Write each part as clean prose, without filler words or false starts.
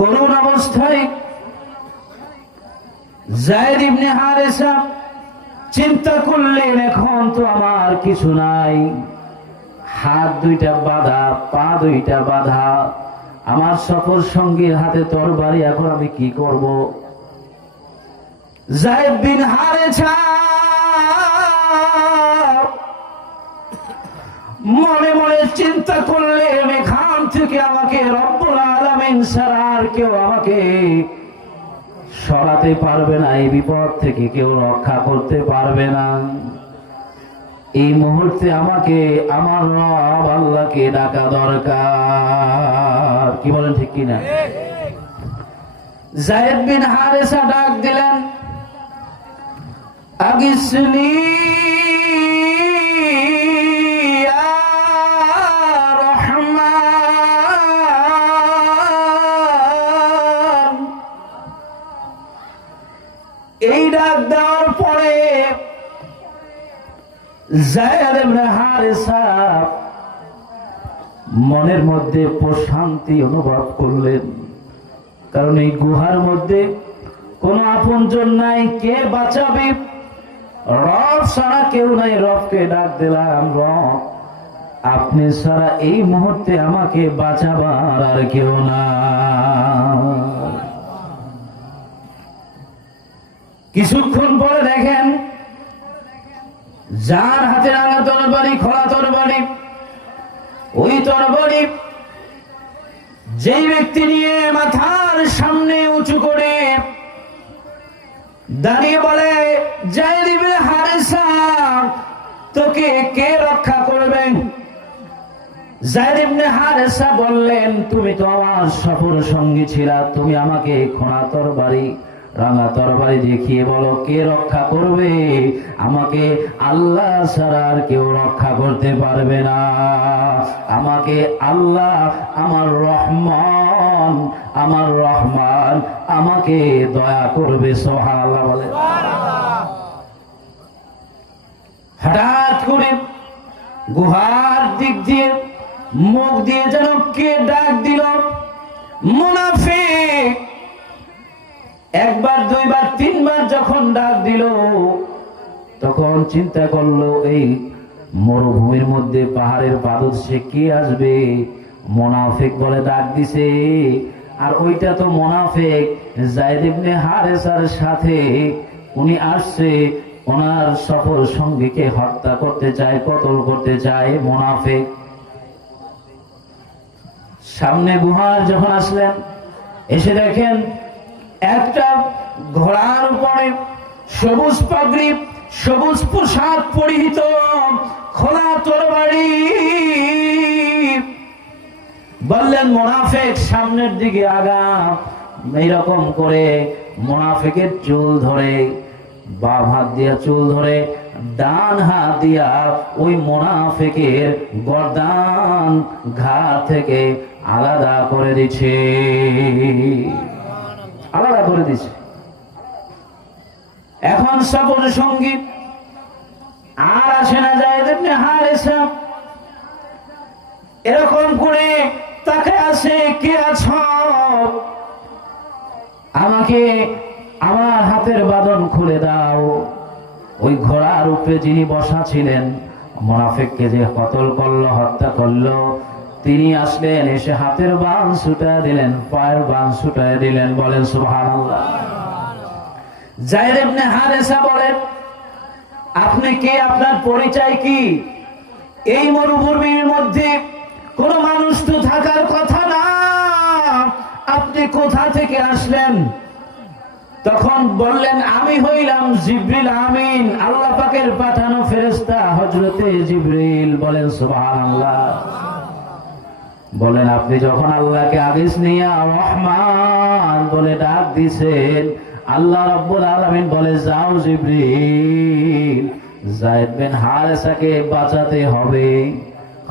করুণ অবস্থায় যায়েদ ইবনে হারেসা চিন্তা করলেন, এখন তো আমার কিছু নাই, হাত দুইটা বাঁধা, পা দুইটা বাঁধা, আমার সফর সঙ্গীর হাতে তরবারি, এখন আমি কি করব? যায়েদ বিন হারেসা মনে মনে চিন্তা করলেন, এখান থেকে আমাকে রব্বুল আলামিন ছাড়া আর কেউ আমাকে সরাতে পারবে না, এই বিপদ থেকে কেউ রক্ষা করতে পারবে না। এই মুহূর্তে আমাকে আমার রব আল্লাহকে ডাকা দরকার। কি বলেন, ঠিক কিনা? যায়েদ বিন হারেসা ডাক দিলেন, আগিসনি ইয়া রহমান। এই ডাক দেওয়ার পরে যায়েদ ইবনে হারেসা মনের মধ্যে প্রশান্তি অনুভব করলেন, কারণ এই গুহার মধ্যে কোনো আপনজন নাই, কে বাঁচাবে? রব ছাড়া কেউ নাই। রবকে ডাক দিলাম, রব আপনি ছাড়া এই মুহূর্তে আমাকে বাঁচাবার আর কেউ না। কিছুক্ষণ পরে দেখেন, যার হাতে রাঙা তরবারি, খোলা তরবারি, ওই তরবারি যেই ব্যক্তি নিয়ে মাথার সামনে উঁচু করে দাঁড়িয়ে বলে, যায়েদ ইবনে হারেসা তোকে কে রক্ষা করবেন? যায়েদ ইবনে হারেসা বললেন, তুমি তো আমার সফর সঙ্গী ছিলা, তুমি আমাকে খোলা তরবারি, রাঙা তরবারি দেখিয়ে বলো কে রক্ষা করবে? আমাকে আল্লাহ ছাড়া আর কেউ রক্ষা করতে পারবে না। আমাকে আল্লাহ, আমার রহমান, আমার রহমান আমাকে দয়া করবে। সুবহানাল্লাহ বলে। হঠাৎ করে গুহার দিক দিয়ে মুখ দিয়ে যেন কে ডাক দিল, মুনাফিক। একবার, দুইবার, তিনবার যখন ডাক দিল, তখন চিন্তা করলো, এই মরুভূমির মধ্যে পাহাড়ের পাদদেশে কে আসবে? মুনাফিক বলে ডাক দিছে। আর ওইটা তো মুনাফিক যায়েদ ইবনে হারেসার সাথে, উনি আসছে ওনার সফর সঙ্গীকে হত্যা করতে চায়, কতল করতে চায়। মুনাফিক সামনে গুহার যখন আসলেন, এসে দেখেন একটা ঘোড়ার উপরে সবুজ পাগড়ি, সবুজ পোশাক পরিহিত, খোলা তরবারি। বললেন, মুনাফিক সামনের দিকে আগা। এইরকম করে মুনাফিকের চুল ধরে, বাম হাত দিয়া চুল ধরে, ডান হাত দিয়া ওই মুনাফিকের গর্দান ঘাড় থেকে আলাদা করে দিচ্ছে, আলাদা করে দিচ্ছে। এখন সফর সঙ্গী আর আসে না যায়েদ ইবনে হারেসা। এরকম করে তাকে আসে, কে আছো? আমাকে আমার হাতের বাঁধন খুলে দাও। ওই ঘোড়ার উপরে যিনি বসা ছিলেন, মুনাফিককে যে কতল করলো, হত্যা করলো, তিনি আসলেন, এসে হাতের বাঁধ ছুটায় দিলেন, পায়ের বাঁধ ছুটায় দিলেন। বলেন সুবহানাল্লাহ। যায়েদ ইবনে হারেসা বলেন, আপনি কে? আপনার পরিচয় কি? এই মরুভূমির মধ্যে কোন মানুষ তো থাকার কথা না, আপনি কোথা থেকে আসলেন? তখন বললেন, আমি হইলাম জিবরিল আমিন, আল্লাহ পাকের পাঠানো ফেরেশতা হযরতে জিবরিল। বলেন সুবহানাল্লাহ। বলেন, আপনি যখন আল্লাহকে আদেশ নিয়ে রহমান বলে ডাক দিছেন, আল্লাহ রাব্বুল আলামিন বলে, যাও জিবরিল, যায়েদ বিন হারেসাকে বাঁচাতে হবে।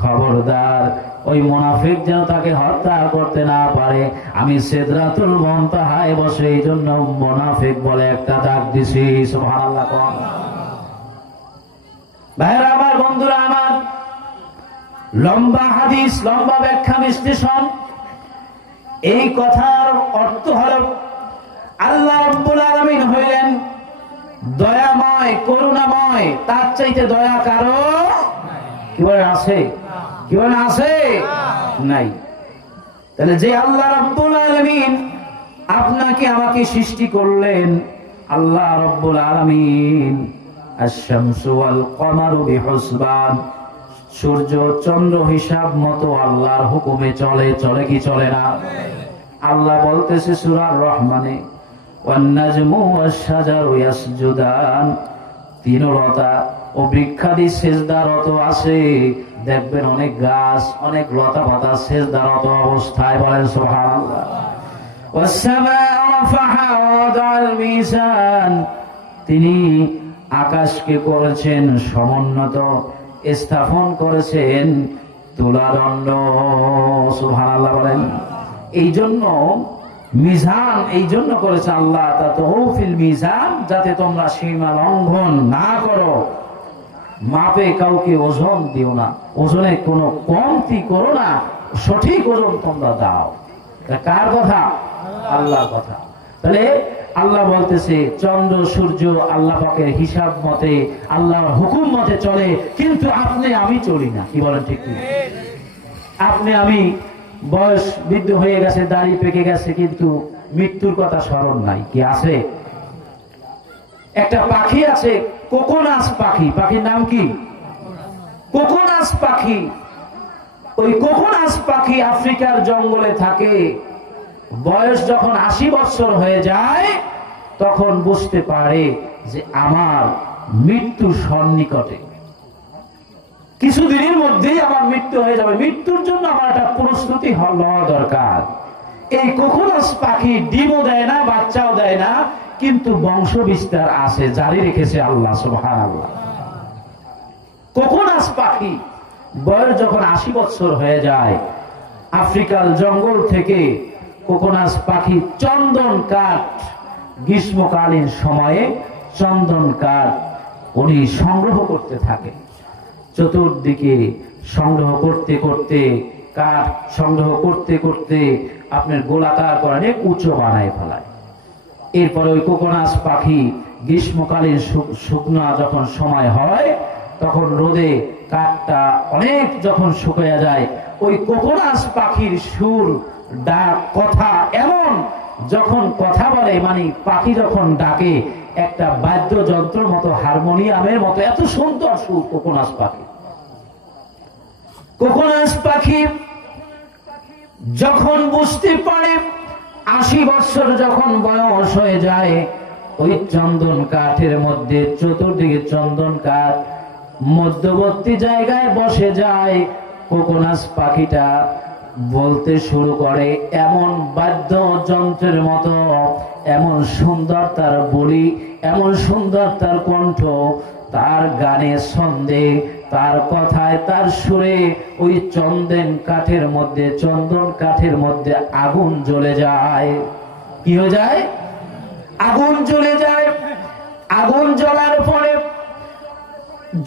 খবরদার ওই মুনাফিক যেন তাকে হত্যা করতে না পারে। আমি সিদরাতুল মুনতাহায় বসে, এই জন্য মুনাফিক বলে একটা ডাক দিছি। সুবহানাল্লাহ। ভাইরা আমার, বন্ধুরা আমার, লম্বা হাদিস, লম্বা ব্যাখ্যা বিশ্লেষণ। এই কথার অর্থ হল আল্লাহ রাব্বুল আলামিন হইলেন দয়াময়, করুণাময়, তার চাইতে দয়া কারো কি বলে আছে? কি বলে আছে? নাই। তাহলে যে আল্লাহ রাব্বুল আলামিন আপনাকে আমাকে সৃষ্টি করলেন, আল্লাহ রাব্বুল আলামিন আশ-শামসু ওয়াল কমারু বিহুসবান, সূর্য চন্দ্র হিসাব মতো আল্লাহর হুকুমে চলে। চলে কি চলে না? আল্লাহ বলতেছে সূরা রহমানে, ওয়ান নাজমু ওয়াশ শাজারু ইয়াসজুদান, তৃণলতা ও বৃক্ষাদি সিজদারত আছে। দেখবেন অনেক গাছ, অনেক লতা পাতা সিজদারত অবস্থায়। বলেন সুবহানাল্লাহ। ওয়াস সামাআ রাফাহা ওয়া ওয়াদাআল মিজান, তিনি আকাশকে করেছেন সমুন্নত, স্থাপন করেছেন তুলাদণ্ড। সুবহানাল্লাহ বলেন। এই জন্য মিজান এই জন্য করেছে আল্লাহ, তাতহুফিল মিজান, যাতে তোমরা সীমা লঙ্ঘন না করো। মাপে কাউকে ওজন দিও না, ওজনে কোনো কমতি করো না, সঠিক ওজন তোমরা দাও। কার কথা? আল্লাহর কথা। তাহলে আল্লাহ বলতেছে চন্দ্র সূর্য আল্লাহ পাকের হিসাব মতে, আল্লাহর হুকুম মতে চলে, কিন্তু আপনি আমি চলি না। কি বলেন? ঠিক কি? আপনি আমি বয়স বৃদ্ধ হয়ে গেছে, দাড়ি পেকে গেছে, কিন্তু মৃত্যুর কথা স্মরণ নাই। কি আছে? একটা পাখি আছে, কোকোনাস পাখি। পাখির নাম কি? কোকোনাস পাখি। ওই কোকোনাস পাখি আফ্রিকার জঙ্গলে থাকে। বয়স যখন 80 বছর হয়ে যায়, তখন বুঝতে পারে যে আমার মৃত্যু সন্নিকটে, কিছুদিনের মধ্যেই আমার মৃত্যু হয়ে যাবে। মৃত্যুর জন্য আমার একটা প্রস্তুতি হওয়া দরকার। এই কোকোনাস পাখি ডিমও দেয় না, বাচ্চাও দেয় না, কিন্তু বংশ বিস্তার আছে, জারি রেখেছে আল্লাহ সুবহানাল্লাহ। কোকোনাস পাখি বয়স যখন 80 বছর হয়ে যায়, আফ্রিকার জঙ্গল থেকে কোকোনাস পাখি চন্দন কাঠ, গ্রীষ্মকালীন সময়ে চন্দন কাঠ উনি সংগ্রহ করতে থাকে। চতুর্দিকে সংগ্রহ করতে করতে, কাঠ সংগ্রহ করতে করতে আপনার গোলাকার করে অনেক উঁচু বানায় ফেলায়। এরপরে ওই কোকোনাস পাখি গ্রীষ্মকালীন শুকনা যখন সময় হয়, তখন রোদে কাঠটা অনেক যখন শুকিয়ে যায়, ওই কোকোনাস পাখির সুর, ডাক, কথা এমন, যখন কথা বলে মানে পাখি যখন ডাকে, একটা বাদ্যযন্ত্রের মতো, হারমোনিয়ামের মতো, এত সুন্দর সুর কোকোনাস পাখি। কোকোনাস পাখি যখন বুঝতে পারে 80 বছর যখন বয়স হয়ে যায়, ওই চন্দন কাঠের মধ্যে, চতুর্দিকে চন্দন কাঠ, মধ্যবর্তী জায়গায় বসে যায়। কোকোনাস পাখিটা বলতে শুরু করে এমন বাদ্যযন্ত্রের মতো, এমন সুন্দর তার বলি, এমন সুন্দর তার কণ্ঠ, তার গানে ছন্দে, তার কথায়, তার সুরে ওই চন্দন কাঠের মধ্যে, চন্দন কাঠের মধ্যে আগুন জ্বলে যায়। কি হয়ে যায়? আগুন জ্বলে যায়। আগুন জ্বলার পরে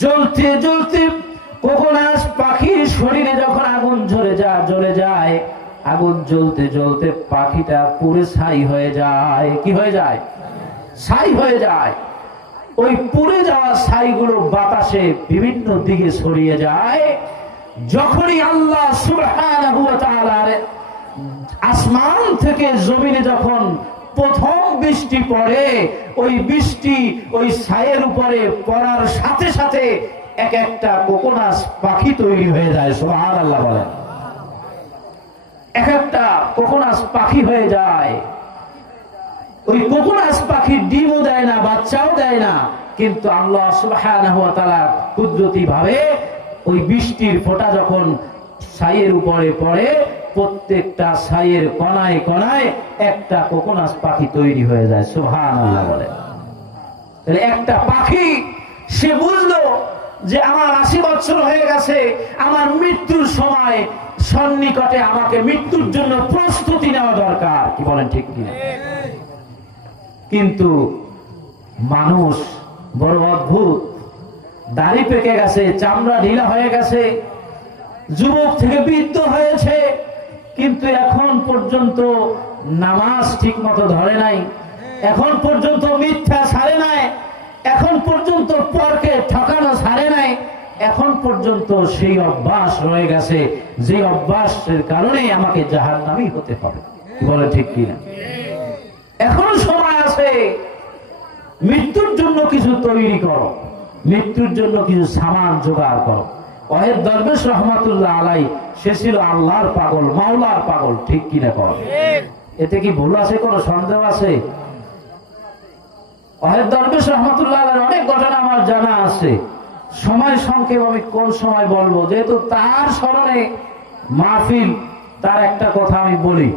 জ্বলতে জ্বলতে কোকোনাস পাখির শরীরে যখন আগুন জ্বলে যায়, আগুন জ্বলতে জ্বলতে পাখিটা পুড়ে ছাই হয়ে যায়। কি হয়ে যায়? ছাই হয়ে যায়। ওই পুড়ে যাওয়া ছাইগুলো বাতাসে বিভিন্ন দিকে ছড়িয়ে যায়। যখনই আল্লাহ সুবহানাহু ওয়া তাআলার আসমান থেকে জমিনে যখন প্রথম বৃষ্টি পড়ে, ওই বৃষ্টি ওই ছায়ের উপরে পড়ার সাথে সাথে এক একটা কোকোনাস পাখি তৈরি হয়ে যায়। সুবহানাল্লাহ বলেন। এক একটা কোকোনাস পাখি হয়ে যায়। ওই কোকোনাস পাখি ডিমও দেয় না, বাচ্চাও দেয় না, কিন্তু আল্লাহ সুবহানাহু ওয়া তাআলা কুদরতি ভাবে ওই বৃষ্টির ফোঁটা যখন ছাইয়ের উপরে পড়ে, প্রত্যেকটা ছাইয়ের কণায় কণায় একটা কোকোনাস পাখি তৈরি হয়ে যায়। সুবহানাল্লাহ বলেন। তাহলে একটা পাখি সে বুঝলো যে আমার 80 বছর হয়ে গেছে, আমার মৃত্যুর সময় সন্নিকটে, আমাকে মৃত্যুর জন্য প্রস্তুতি নেওয়া দরকার। কি বলেন? ঠিক কি? কিন্তু মানুষ বড় অদ্ভুত, দাড়ি পেকে গেছে, চামড়া ঢিলা হয়ে গেছে, যুবক থেকে বৃদ্ধ হয়েছে, কিন্তু এখন পর্যন্ত নামাজ ঠিক মতো ধরে নাই, এখন পর্যন্ত মিথ্যা ছাড়ে নাই, এখন পর্যন্ত পরকে ঠকানো ছাড়ে নাই, এখন পর্যন্ত সেই অভ্যাস রয়ে গেছে, যে অভ্যাসের কারণে আমাকে জাহান্নামী হতে হবে। বলে ঠিক কিনা? এখন সময় আছে, মৃত্যুর জন্য কিছু তৈরি করো, মৃত্যুর জন্য কিছু সামান জোগাড় করো। ওয়াহেদ দরবেশ রহমাতুল্লাহ আলাই, সে ছিল আল্লাহর পাগল, মাওলার পাগল। ঠিক কিনা কর? এতে কি ভুল আছে? কোনো সন্দেহ আছে? ওয়াহেদ দরবেশ রহমাতুল্লাহ আলাইহির অনেক ঘটনা আমার জানা আছে, সময় সংক্ষেপ, আমি কোন সময় বলবো, যেহেতু তার স্মরণে মাহফিল, তার একটা কথা আমি বলি।